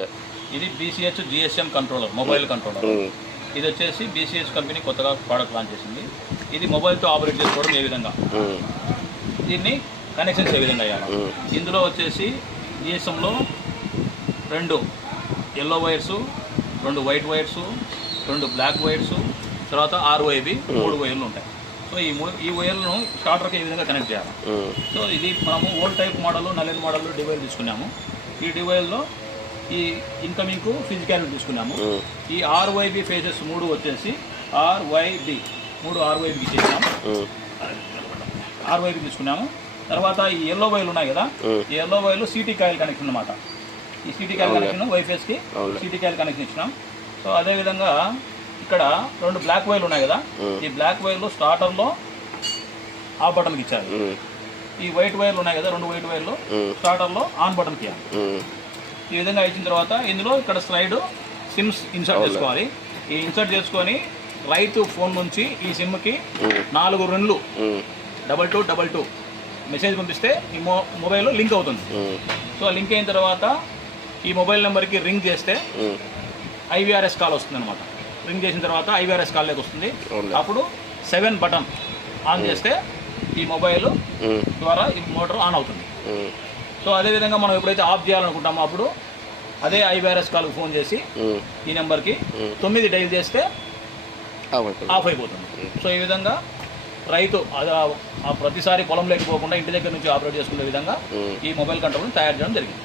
Okay. ఇది BCH GSM controller, mobile controller. ఇది వచ్చేసి BCH కంపెనీ కొత్తగా ప్రోడక్ట్ లాంచ్ చేసింది. ఇది మొబైల్తో ఆపరేట్ చేసుకోవడం ఏ విధంగా, దీన్ని కనెక్షన్స్ ఏ విధంగా అయ్యాలి. ఇందులో వచ్చేసి GSMలో 2 yellow wires, 2 white wires, 2 black wires, తర్వాత ROIB 3 వైర్లు ఉంటాయి. సో ఈ వైర్లను స్టార్టర్కి ఏ విధంగా కనెక్ట్ చేయాలి. సో ఇది మనము ఓల్డ్ టైప్ మోడల్, నల్లెన్ మోడల్ డివైల్ తీసుకున్నాము. ఈ డివైల్లో ఈ ఇన్కమింగ్కు ఫిజికాలిటీ తీసుకున్నాము. ఈ ROIB ఫేజెస్ 3 వచ్చేసి RYB 3 RYBకి చేసినాము. RYB తీసుకున్నాము. తర్వాత ఈ ఎల్లో వైర్లు ఉన్నాయి కదా, ఈ ఎల్లో వైర్లు CT కాయిల్ కనెక్షన్ అన్నమాట. ఈ CT కాయిల్ కనెక్షన్ వైఫేస్కి CT కాయిల్ కనెక్షన్ ఇచ్చినాం. సో అదేవిధంగా ఇక్కడ 2 బ్లాక్ వైర్లు ఉన్నాయి కదా, ఈ బ్లాక్ వైర్లు స్టార్టర్లో ఆఫ్ బటన్కి ఇచ్చారు. ఈ వైట్ వైర్లు ఉన్నాయి కదా, 2 వైట్ వైర్లు స్టార్టర్లో ఆన్ బటన్కి ఇవ్వాలి. ఈ విధంగా ఇచ్చిన తర్వాత ఇందులో ఇక్కడ స్లైడ్ సిమ్స్ ఇన్సర్ట్ చేసుకోవాలి. ఈ ఇన్సర్ట్ చేసుకొని రైట్ ఫోన్ నుంచి ఈ సిమ్కి 4 రన్లు 2222 మెసేజ్ పంపిస్తే ఈ మొబైల్లో లింక్ అవుతుంది. సో లింక్ అయిన తర్వాత ఈ మొబైల్ నెంబర్కి రింగ్ చేస్తే IVRS కాల్ వస్తుంది అనమాట. రింగ్ చేసిన తర్వాత IVRS కాల్లోకి వస్తుంది. అప్పుడు 7 బటన్ ఆన్ చేస్తే ఈ మొబైల్ ద్వారా ఈ మోటార్ ఆన్ అవుతుంది. సో అదేవిధంగా మనం ఎప్పుడైతే ఆఫ్ చేయాలనుకుంటామో అప్పుడు అదే IVRS కాల్కి ఫోన్ చేసి ఈ నెంబర్కి 9 డైల్ చేస్తే ఆఫ్ అయిపోతుంది. సో ఈ విధంగా రైతు ప్రతిసారి పొలం లేకపోకుండా ఇంటి దగ్గర నుంచి ఆపరేట్ చేసుకునే విధంగా ఈ మొబైల్ కంట్రోల్ని తయారు చేయడం జరిగింది.